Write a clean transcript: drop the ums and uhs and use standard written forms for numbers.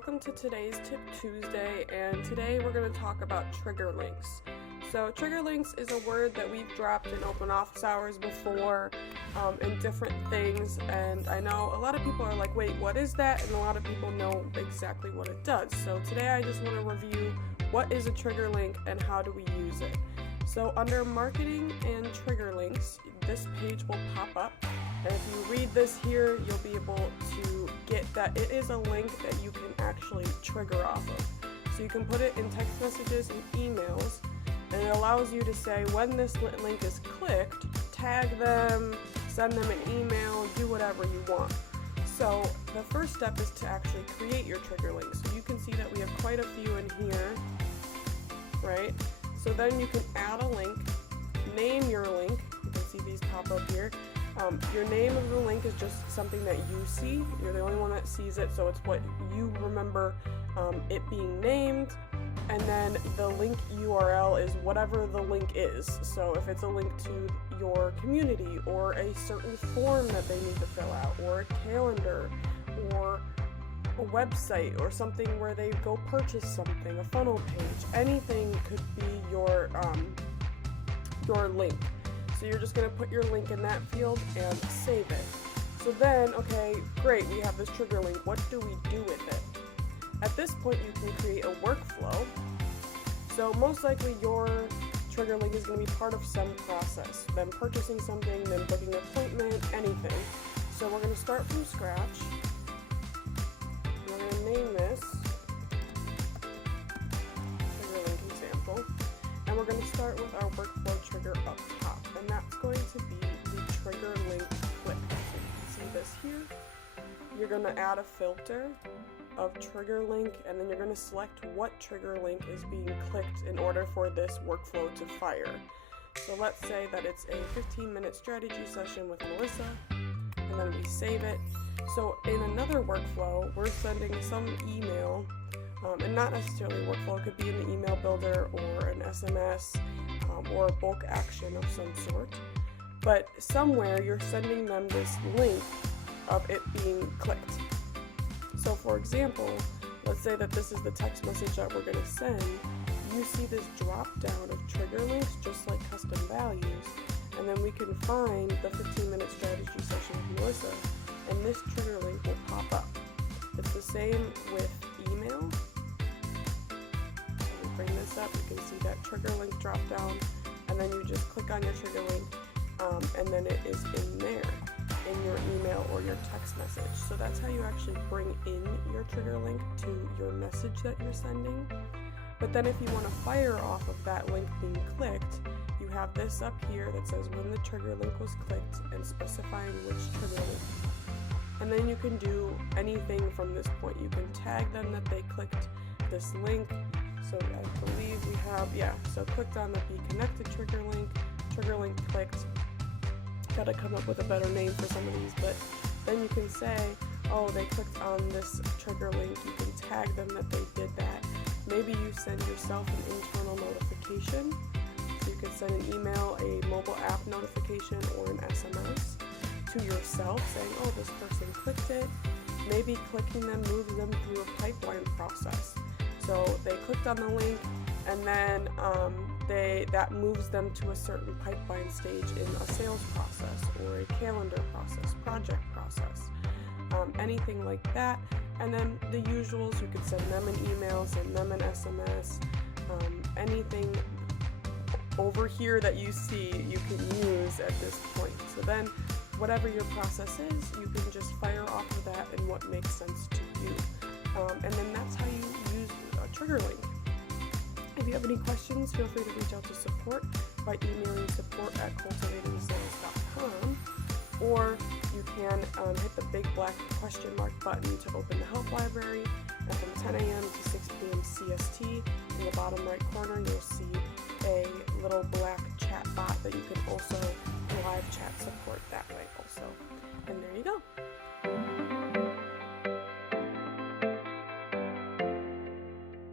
welcome to today's Tip Tuesday, and today we're going to talk about trigger links. So trigger links is a word that we've dropped in open office hours before in different things, and I know a lot of people are like, wait, what is that? And a lot of people know exactly what it does. So today I just want to review what is a trigger link and how do we use it. So under marketing and trigger links, this page will pop up. And if you read this here, you'll be able to get that it is a link that you can actually trigger off of. So you can put it in text messages and emails, and it allows you to say when this link is clicked, tag them, send them an email, do whatever you want. So the first step is to actually create your trigger link. So you can see that we have quite a few in here, right? So then you can add a link, name your link. You can see these pop up here. Your name of the link is just something that you see. You're the only one that sees it, so it's what you remember it being named. And then the link URL is whatever the link is. So if it's a link to your community or a certain form that they need to fill out, or a calendar, or a website, or something where they go purchase something, a funnel page, anything could be your link. So you're just going to put your link in that field and save it. So then, okay, great, we have this trigger link. What do we do with it? At this point, you can create a workflow. So most likely your trigger link is going to be part of some process. Them purchasing something, them booking an appointment, anything. So we're going to start from scratch. We're going to name this trigger link example. And we're going to start with our workflow trigger up top. And that's going to be the trigger link click. So you can see this here. You're going to add a filter of trigger link, and then you're going to select what trigger link is being clicked in order for this workflow to fire. So let's say that it's a 15-minute strategy session with Melissa, and then we save it. So in another workflow, we're sending some email, and not necessarily a workflow, it could be in the email builder or an SMS or a bulk action of some sort. But somewhere you're sending them this link of it being clicked. So for example, let's say that this is the text message that we're going to send. You see this drop down of trigger links, just like custom values, and then we can find the 15-minute strategy session with Melissa, and this trigger link will pop up. It's the same with email. Bring this up, you can see that trigger link drop down, and then you just click on your trigger link, and then it is in there in your email or your text message. So that's how you actually bring in your trigger link to your message that you're sending. But then if you want to fire off of that link being clicked, you have this up here that says when the trigger link was clicked and specifying which trigger link. And then you can do anything from this point. You can tag them that they clicked this link. So I believe we have, so clicked on the Be Connected trigger link clicked. Gotta come up with a better name for some of these, but then you can say, oh, they clicked on this trigger link. You can tag them that they did that. Maybe you send yourself an internal notification. So you can send an email, a mobile app notification, or an SMS to yourself saying, oh, this person clicked it. Maybe clicking them moves them through a pipeline process. So they clicked on the link, and then that moves them to a certain pipeline stage in a sales process or a calendar process, project process, anything like that. And then the usuals, you could send them an email, send them an SMS, anything over here that you see you can use at this point. So then whatever your process is, you can just fire off of that and what makes sense to you. And then that's how you use a trigger link. If you have any questions, feel free to reach out to support by emailing support@cultivatingsales.com, or you can hit the big black question mark button to open the help library,